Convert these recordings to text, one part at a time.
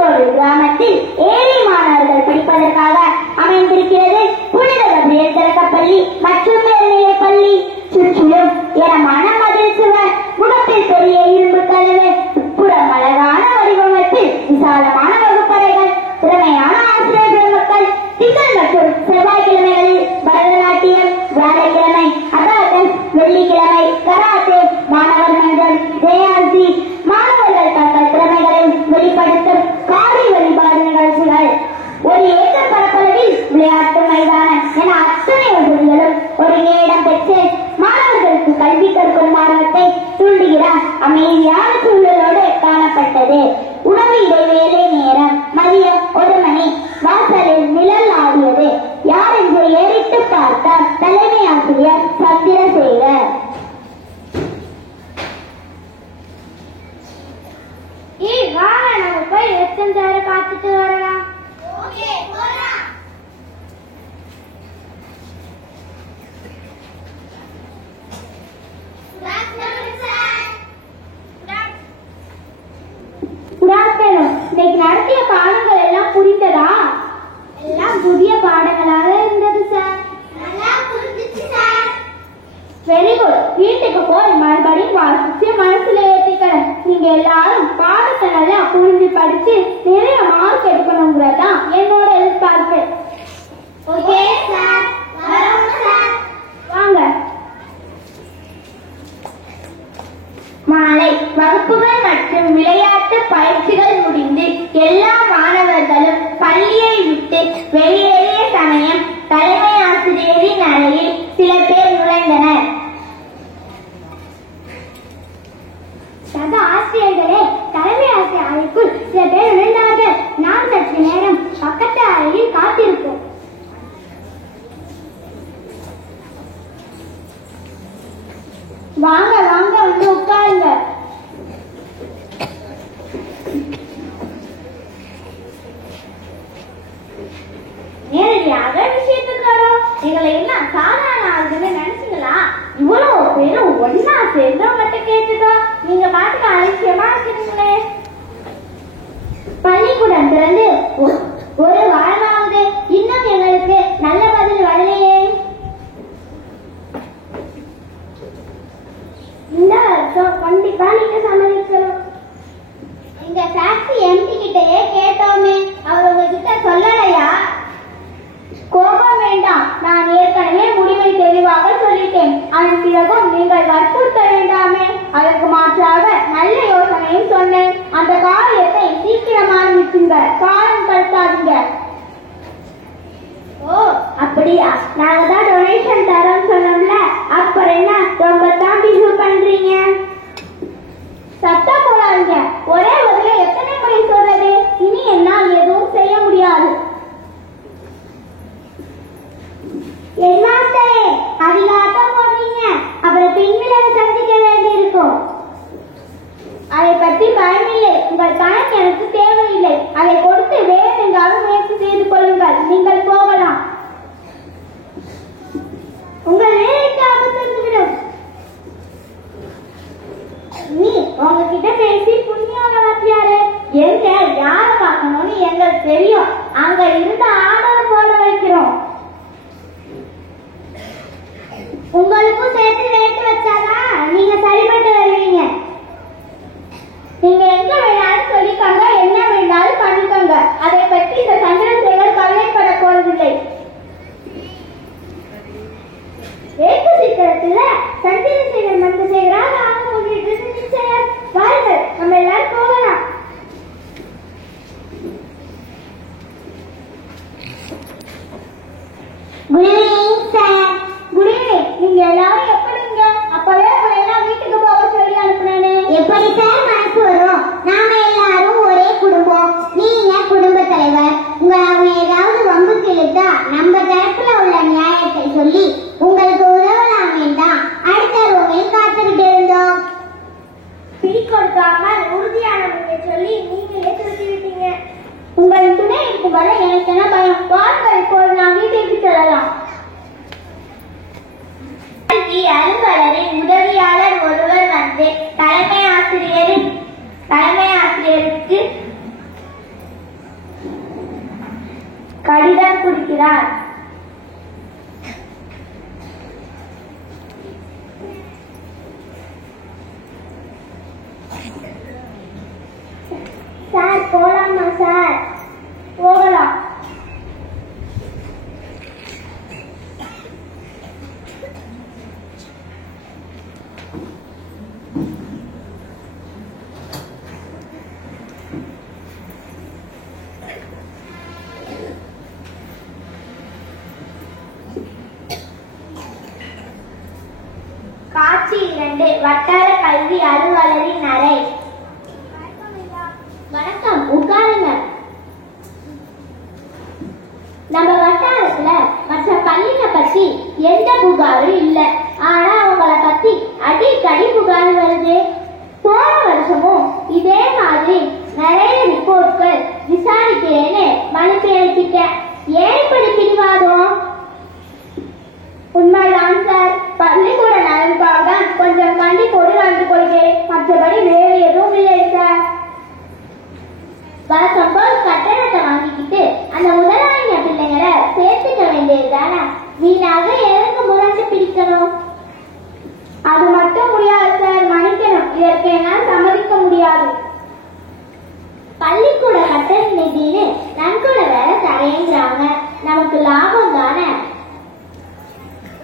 பள்ளிக்கோடு கிராமத்தில் ஏழை மாணவர்கள் படிப்பதற்காக அமைந்திருக்கிறது புனித கபிரியேல் தொடக்கப்பள்ளி மற்றும் மேல்நிலை பள்ளி. சுற்றிலும் ஏராளமான மதில் சுவர், முகத்தில் பெரிய இரும்பு கதவு, உட்புறம் அழகான வடிவமைப்பில் விசாலமான வகுப்பறைகள், திறமையான ஆசிரியர் பெருமக்கள். திங்கள் மற்றும் செவ்வாய்க்கிழமைகளில் பரதநாட்டியம், வியாழக்கிழமை அபாகஸ், வெள்ளிக்கிழமை கராத்தே, மாணவர் மன்றம், ஜெயாசி, மாணவர்கள் தங்கள் திறமைகளை வெளிப்படுத்தும் காலை வழிபாடு நிகழ்ச்சிகள், ஒரு ஏக்கர் பரப்பளவில் விளையாட்டு மைதானம் என அத்தனை வசதிகளும் ஒருங்கே இடம் பெற்று மாணவர்களுக்கு கல்வி கற்கும் ஆர்வத்தை தூண்டுகிற அமைதியான சூழலோடு காணப்பட்டது. உணவு இடைவேளை நேரம் மதியம் 1 மணி. வாசலில் நிழல் ஆடியது. யார் என்று ஏறிட்டு பார்த்தார் தலைமை ஆசிரியர் சந்திரசேகர். நம்ம போய் எத்தனை நேரம் காத்துட்டு வரலாம். இன்னைக்கு நடத்திய பாடங்கள் எல்லாம் புரிந்ததா? எல்லாம் புதிய பாடங்களாக இருந்தது சார். Very good. வீட்டுக்கு போய் மறுபடியும் வாசிச்சு மனசுல ஏற்றிக்கிறேன். நீங்க எல்லாரும் பாடத்தை நல்லா புரிஞ்சு படிச்சு நிறைய மார்க் எடுக்கணுங்கிறதான் என்னோட எதிர்பார்ப்பு. Okay sir. வாங்க. மாலை வகுப்புகள் மற்றும் விளையாட்டு பயிற்சிகள் முடிந்து எல்லா மாணவர்களும் பள்ளியை விட்டு வெளியேறிய சமயம் தலைமை ஆசிரியரின் அறையில் சில பேர் நுழைந்தனர். ஆசிரியர்களே, தலைமை ஆசிரியர் அறைக்குள் சில பேர் நுழைந்தார்கள். நாம் சற்று நேரம் பக்கத்து அறையில் காத்திருப்போம். வாங்க வாங்க, வந்து உட்காருங்க. நேரடியாக விஷயத்துக்கு வரும். எங்களை எல்லாம் சாதாரண ஆளுன்னு நினைச்சீங்களா? இவ்வளவு பேரும் ஒன்னா சேர்ந்து உங்கள்கிட்ட கேட்டுதோ? நீங்க பாட்டுக்கு அலட்சியமா இருக்குதுங்களே. பள்ளிக்கூடம் திறந்து ஒரு வாரமாவது இன்னும் எங்களுக்கு நல்ல பதில் வரலையே. இந்த வருஷம் கண்டிப்பா நீங்க சம்மதிக்கணும். எங்க ஃபேக்டரி எம்டி கிட்டயே கேட்டோமே, அவர் உங்ககிட்ட சொல்லலையா? கோபம் வேண்டாம், நான் ஏற்கனவே முடிவை தெளிவாக சொல்லிட்டேன். அதன் பிறகும் நீங்கள் வற்புறுத்த வேண்டாமே. அதற்கு மாற்றாக நல்ல யோசனையும் சொன்னேன். அந்த காரியத்தை சீக்கிரம் ஆரம்பிச்சுங்க, காலம் கருத்தாதுங்க. ஓ அப்படியா? நாங்க தான் டொனேஷன் தரோம் சொன்னோம்ல, அப்புறம் என்ன ரொம்ப தான் பிஹேவ் பண்றீங்க? சத்தம் போடாதீங்க. ஒரே ஒரு எத்தனை முறை சொல்றது? இனி என்னால் எதுவும் செய்ய முடியாது. எல்லாத்தையே அதிகாட்டம் போடுறீங்க, அப்புறம் பின்விளைவு சந்திக்க வேண்டி இருக்கும். அதை பற்றி பயமில்லை. உங்கள் பணம் எனக்கு தேவையில்லை. அதை கொடுத்து வேறு எங்காவது முயற்சி செய்து கொள்ளுங்கள். நீங்கள் போகலாம். உங்கள் வேலைக்கு ஆபத்துவிடும். நீ உங்ககிட்ட பேசி புண்ணியோட வாத்தியாரு எங்க யார பார்க்கணும்னு எங்களுக்கு தெரியும். அங்க இருந்த ஆர்டர் போட வைக்கிறோம். உங்களுக்கும் சேர்த்து ரேட்டு வச்சாதான் நீங்க சரிபட்டு வருவீங்க. நீங்க எங்க வேணாலும் சொல்லிக்கோங்க, என்ன வேணாலும் பண்ணிக்கோங்க. அதை பற்றி இந்த சந்திரசேகர் கவலைப்பட போவதில்லை. ஏற்று சீக்கிரத்துல சந்திரசேகர் மந்தசேகராக ஆக உங்களுக்கு நிச்சயம். வாருங்கள், நம்ம எல்லாரும் போகலாம். Good evening sir. Good evening. நீங்க எல்லாரும் எப்படிங்க? அப்பவே உங்களை எல்லாம் வீட்டுக்கு போக சொல்லி அனுப்புனே. எப்படி சார் மனசு வரும்? நாம எல்லாரும் ஒரே குடும்பம். நீங்க குடும்ப தலைவர். அவங்க ஏதாவது வம்பு கிழித்தா நம்ம தரப்புல உள்ள நியாயத்தை சொல்லி உங்களுக்கு உதவலாம் வேண்டாம். அடுத்த ரூமில் காத்துக்கிட்டு இருந்தோம். பிடி கொடுக்காமல் உறுதியான சொல்லி நீங்களே திருத்தி விட்டீங்க. உங்கள் துணை இருக்கும் வரை எனக்கு என்ன பயம்? வாருங்கள், இப்போது நாம் வீட்டிற்கு செல்லலாம். அலுவலரின் உதவியாளர் ஒருவர் வந்து தலைமை ஆசிரியருக்கு குடிக்கிறார். சார் போலாமா சார்? போகலாம். காட்சி 2. வட்டார கல்வி அலுவலரின் அறை. வணக்கம், உட்காருங்க. நம்ம வட்டாரத்துல மற்ற பள்ளிகளை பத்தி எந்த புகாரும் இல்ல. ஆனா அவங்கள பத்தி அடிக்கடி புகார் வருது. போன வருஷமும் இதே மாதிரி நிறைய ரிப்போர்ட்கள் விசாரிக்கிறேன்னு மனுப்பி எழுதிட்டேன். ஏன் இப்படி பிடிவாதம்? உண்மைதான் சார். பள்ளிக்கூட நலனுக்காக கொஞ்சம் கண்டிப்போடு நடந்து கொள்கிறேன். மற்றபடி வேறு எதுவும் இல்லை சார். வழக்கம் போல் கட்டணத்தை வாங்கிக்கிட்டு அந்த முதலாளிங்க பிள்ளைங்களை சேர்த்துக்க வேண்டியதுதானே. வீணாக எதற்கு முரண்டு பிடிக்கணும்? அது மட்டும் முடியாது சார், மன்னிக்கணும். இதற்கு என்னால் சம்மதிக்க முடியாது. பள்ளிக்கூட கட்டண நிதின்னு நன்கொட வேலை தரேங்கிறாங்க. நமக்கு லாபம் தானே.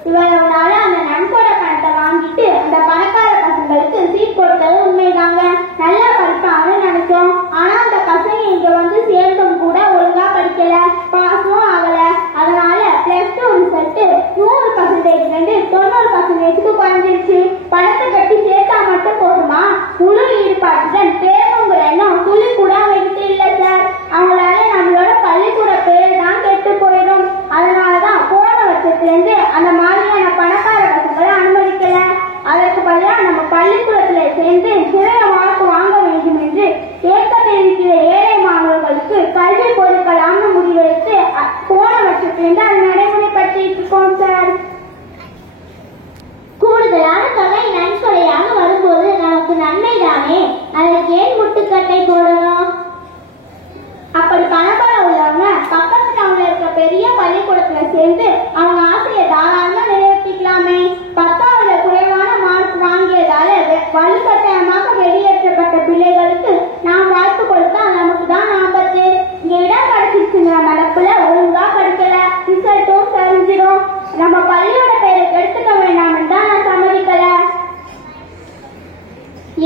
இவ்வளவு நாள அந்த நன்கொடை பணத்தை வாங்கிட்டு அந்த பணக்கார பசங்களுக்கு சீட் கொடுத்தது உண்மைதாங்க. நல்லா படிப்பாங்கன்னு நினைச்சோம். ஆனா அந்த பசங்க இங்க வந்து சேர்ந்தும் கூட ஒழுங்கா படிக்கல, பாஸும் ஆகல. அதனால +2 ரிசல்ட் 100% 90%க்கு குறைஞ்சிருச்சு. பணத்தை கட்டி சேர்த்தா மட்டும் போதுமா? முழு ஈடுபாட்டுடன் பேருங்கிற எண்ணம் துளி கூட அவங்ககிட்ட இல்ல சார். அவங்களால நம்மளோட பள்ளிக்கூட பேர் தான் கெட்டு போயிடும். அதனாலதான் போன வருஷத்துலேருந்து அந்த மாதிரியான பணக்கார பசங்களை அனுமதிக்கல. அதற்கு பதிலா நம்ம பள்ளிக்கூடத்துல சேர்ந்து நிறைய மார்க் வாங்க வேண்டும் என்று ஏற்கனவே இருக்கிற ஏழை மாணவர்களுக்கு கல்வி கொடுக்கலாம்னு முடிவெடுத்து போன வருஷத்துலேருந்து அது நடைமுறைப்படுத்தி இருக்கோம் சார். கூடுதலான தொகை நன்கொடையாக வரும்போது நமக்கு நன்மை தானே. அதற்கு ஏன் முட்டுக்கட்டை போடணும்? அப்படி பணபலம் உள்ளவங்க பக்கத்து டவுன்ல இருக்க பெரிய பள்ளிக்கூடத்துல சேர்ந்து அவங்க ஆசையை தாராளமா நிறைவேற்றிக்கலாமே. 10ஆவதுல குறைவான மார்க் வாங்கியதால வலுக்கட்டாயமாக வெளியேற்றப்பட்ட பிள்ளைகளுக்கு நாம் வாய்ப்பு கொடுத்தா நமக்கு தான் ஆபத்து. இங்க இடம் கிடைச்சிருச்சுங்கிற மனப்புல ஒழுங்கா படிக்கல, ரிசல்ட்டும் தெரிஞ்சிடும். நம்ம பள்ளியோட பேரை கெடுத்துக்க வேண்டாம்னு தான் நான் சம்மதிக்கல.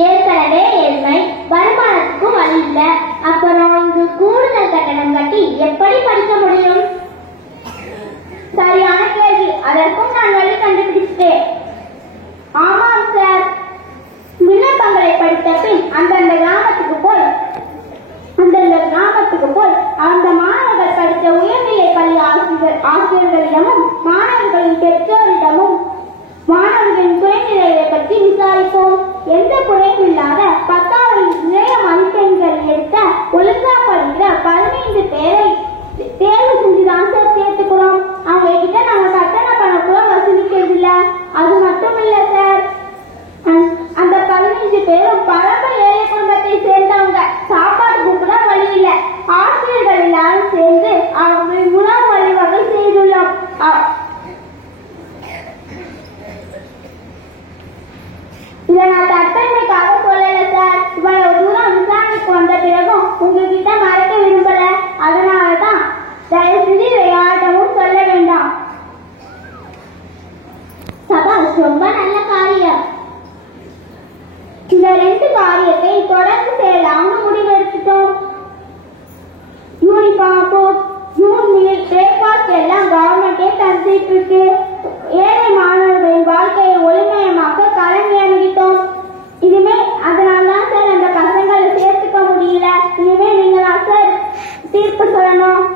ஏற்கனவே ஏழ்மை, வருமானத்துக்கும் வழி இல்ல. அப்புறம் இங்கு கூடுதல் கட்டணம் கட்டி எப்படி படிக்க முடியும்? சரியான கேள்வி. அதற்கும் நான் வழி கண்டுபிடிச்சிட்டேன். ஆமாம் சார். விண்ணப்பங்களை படித்த பின் அந்தந்த கிராமத்துக்கு போய் அந்த மாணவர்கள் படித்த உயர்நிலை பள்ளி ஆசிரியர்களிடமும் மாணவர்களின் பெற்றோரிடமும் மாணவர்களின் குறைநிலையை பற்றி விசாரிப்போம். எந்த குறையும் இல்லாத 10ஆவது நிறைய மதிப்பெண்கள் எடுத்த ஒழுங்கா படிக்கிற 15 பேரை தேர்வு செஞ்சுதான் சார் சேர்த்துக்கிறோம். அவங்க கிட்ட நம்ம கட்டண பணம் கூட வசூலிக்கிறது இல்ல. அது மட்டும் இல்ல சார், அந்த 15 பேரும் பரம்ப ஏழை குடும்பத்தை சேர்ந்தவங்க. சாப்பாட்டுக்கு கூட வழி இல்லை. ஆசிரியர்கள் எல்லாரும் சேர்ந்து அவர்கள் உணவு வழிவகை செய்துள்ளோம். இதை நான் தற்பெருமைக்காக சொல்லல சார். இவ்வளவு தூரம் விசாரணைக்கு வந்த பிறகும் உங்ககிட்ட மறைக்க விரும்பல. அதனாலதான் தயவு செஞ்சு இதை யாரிடமும் சொல்ல வேண்டாம். சபாஷ், ரொம்ப நல்ல காரியம். இந்த 2 காரியத்தை தொடர்ந்து செய்யலாம்னு முடிவெடுத்துட்டோம். Uniform, books, noon meal, breakfast எல்லாம் கவர்மெண்டே தந்துட்டு இருக்கு. ஏழை மாணவர்களின் வாழ்க்கையை ஒளிமயமாக்க களம் நியமித்தோம். இனிமே அதனால்தான் சார் அந்த பசங்களை சேர்த்துக்க முடியல. இனிமே நீங்களா சார் தீர்ப்பு சொல்லணும்.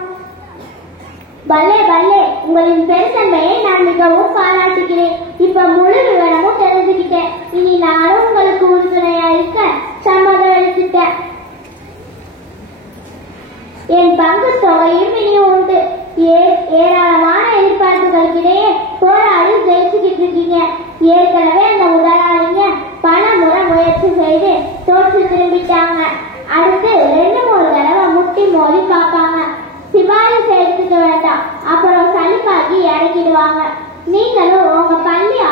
பல்லே பல்லே, உங்களின் பெருந்தன்மையை நான் மிகவும் பாராட்டுகிறேன். இப்ப முழு விவரமும் தெரிஞ்சுக்கிட்டேன். இனி நானும் உங்களுக்கு உறுதுணையா இருக்க சம்மதம் அளிச்சுட்டேன். என் பங்கு தொகையும் இனி உண்டு. ஏராளமான எதிர்பார்ப்புகளுக்கிடையே போராடி ஜெயிச்சுக்கிட்டு இருக்கீங்க. ஏற்கனவே அந்த முதலாளிங்க பல முறை முயற்சி செய்து தோற்று திரும்பிட்டாங்க. அடுத்து 2-3 தடவை முட்டி மோதி பார்ப்பாங்க. சிபாரிசு எடுத்துக்க வேண்டாம். இறக்கிடுவாங்க. நீங்களும் உங்க பள்ளி